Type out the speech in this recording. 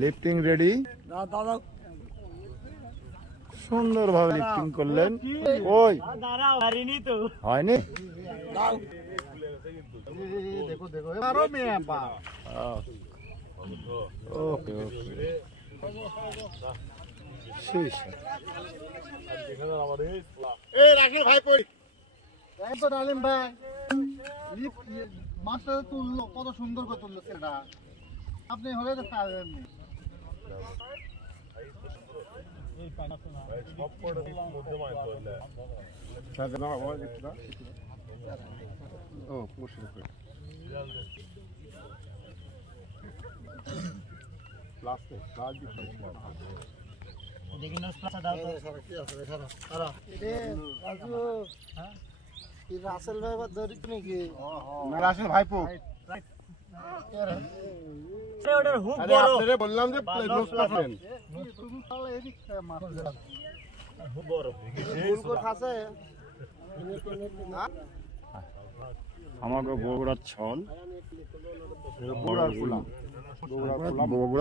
Lifting ready, সুন্দরভাবে lifting করলেন। ওই হয়নি, দেখো দেখো ওকে ওকে শেষ। ডালিম ভাই মাছটা তুললো, কত সুন্দর করে তুললো সেটা, আপনি হলে তো পারবেননি। রাসেল ভাই আবার ধরিত নাকি? রাসেল ভাইপো, বললাম যে আমাকে বগুড়ার ছল, বগুড়ার